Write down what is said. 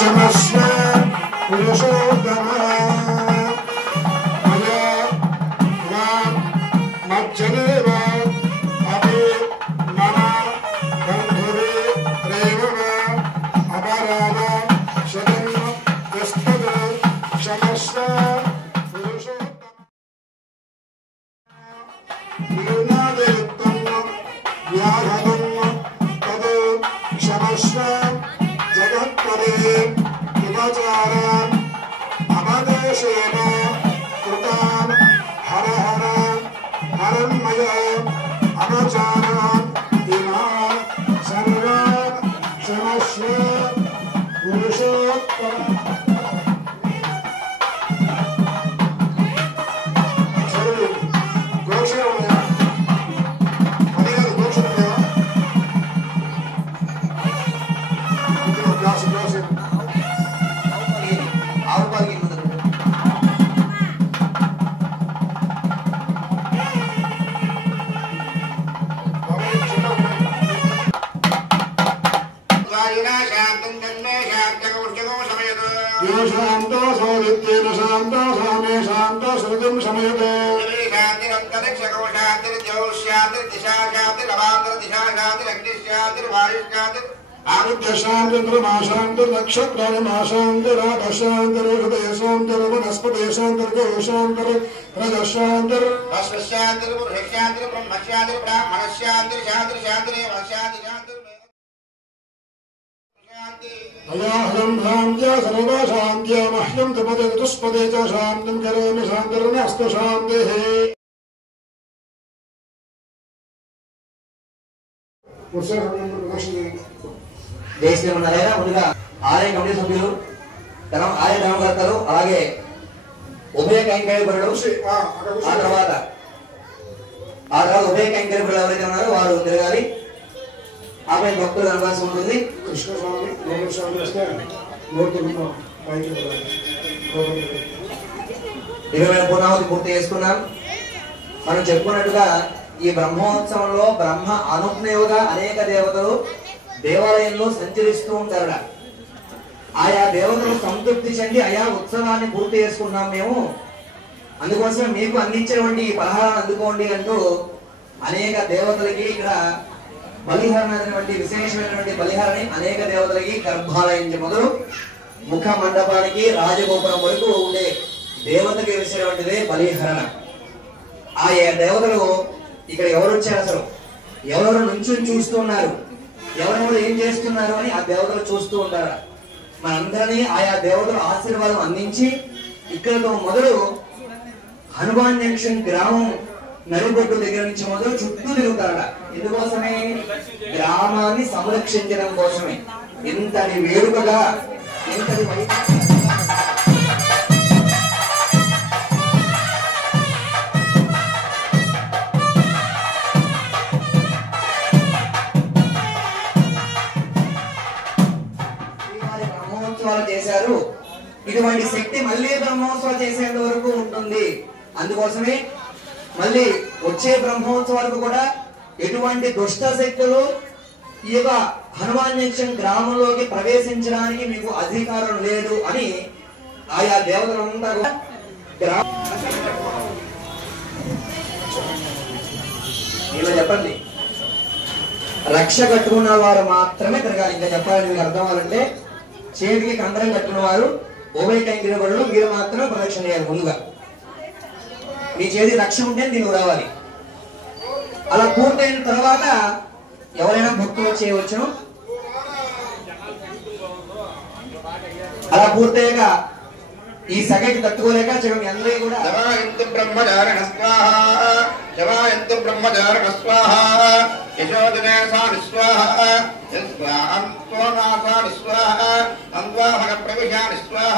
क्षमस्व पुरुषोत्तम मज्जदेव अभि मम बन्धुरे प्रेम अपराध शतम् यस्तद् क्षमस्व पुरुषोत्तम लीलादेवत्वं व्याघतं तद् क्षमस्व जगत्पदे उपचारान् अपदेशेन कृतान् हर हर हरन्मय अपचारान् इमान् सर्वान् क्षमस्व पुरुषोत्तम शांतो सौदित्येन शांतो सामे शांतो सुरगम समयते शांतिरंतरिक्षको शांतिर्ज्योः शांतिर्दिशा शांतिरवान्तरदिशा शांतिरग्निशांतिर्वायुशांतिर् आदित्य शांतिर्ब्रह्मा शांतिर्नक्षत्राणिमा शांतिरापः शांतिरोषधयशांतिर्वनस्पतयः शांतिर्गोः शांतिर्रजः शांतिर्भस्मः शांतिर्पुरुषः शांतिर्ब्रह्मः शांतिर्ब्राह्मणः शांतिर्शांतिर्शांतिरेव शांतिशांतिर् अयाहं शांत्या सर्वा शांत्या मह्यं तपते चतुष्पदे च शांतिं करोमि शांतिर्नस्तु शांतिः దేశంలో ఉన్నారైనా ముందుగా ఆలయ కమిటీ సభ్యులు ఆలయ ధర్మకర్తలు అలాగే ఉభయ కైంకర్యపరులు ఆ తర్వాత ఉభయ కైంకర్యపరులు ఎవరైతే ఉన్నారో వారు తిరగాలి ఆపై భక్తులు కనవాల్సి ఉంటుంది కృష్ణస్వామి దివ్యమైన పూర్ణావతి పూర్తి చేసుకున్నాం. మనం చెప్పుకున్నట్టుగా ఈ బ్రహ్మోత్సవంలో బ్రహ్మ అనుజ్ఞయుగా అనేక దేవతలు దేవాలయంలో సంచరిస్తూ ఉంటారు. ఆయా దేవతలు సంతృప్తి చెంది ఆయా ఉత్సవాన్ని పూర్తి చేసుకున్నాం మేము. అందుకోసం మీకు అందించేటువంటి ఈ పలహారాన్ని అందుకోండి అంటూ అనేక దేవతలకి ఇక్కడ బలిహరణ అనేటువంటి విశేషమైనటువంటి బలిహరణి అనేక దేవతలకి గర్భాలయం మొదలు ముఖ మండపానికి రాజగోపురం వరకు ఉండే దేవతకి వేసేటువంటిదే బలిహరణ. ఆయా దేవతలు ఇక్కడ ఎవరు వచ్చారు, అసలు ఎవరెవరు నుంచుని చూస్తున్నారు, ఎవరెవరు ఏం చేస్తున్నారు అని ఆ దేవతలు చూస్తూ ఉంటారు. మనందరినీ ఆయా దేవతలు ఆశీర్వాదం అందించి ఇక్కడతో మొదలు హనుమాన్ జంక్షన్ గ్రామం నడిబొట్టు దగ్గర నుంచి మొదలు చుట్టూ తిరుగుతారట. ఎందుకోసమే? గ్రామాన్ని సంరక్షించడం కోసమే. ఇంతటి వేడుకగా ఇంతటి బ్రహ్మోత్సవాలు చేశారు. ఇటువంటి శక్తి మళ్ళీ బ్రహ్మోత్సవాలు చేసేంత వరకు ఉంటుంది. అందుకోసమే మళ్ళీ వచ్చే బ్రహ్మోత్సవాలకు కూడా ఎటువంటి దుష్ట శక్తులు ఈ యొక్క హనుమాన్ జంక్షన్ గ్రామంలోకి ప్రవేశించడానికి మీకు అధికారం లేదు అని ఆయా దేవతలంతా కూడా ఇలా చెప్పండి. రక్ష కట్టుకున్న వారు మాత్రమే తిరగాలి. ఇంకా చెప్పాలని మీకు అర్థం అవ్వాలంటే చేతికి కందరం కట్టుకున్న వారు ఉభయ కైంకర్యపరులు మీరు మాత్రమే ప్రదక్షిణ చేయాలి. ముందుగా మీ చేతి రక్ష ఉంటే దీనికి రావాలి. అలా పూర్తయిన తర్వాత ఎవరైనా భక్తులు చేయవచ్చును. అలా పూర్తయ్యాక ఈ సగకి తట్టుకోలేక చివరి అందరూ కూడా జవాయంతు బ్రహ్మచారిణ స్వాహ జవాయంతు బ్రహ్మచారిణ స్వాహ యశోదనే సాని స్వాహ యస్వాహం త్వనాసాని స్వాహ అంవాహన ప్రవిశాని స్వాహ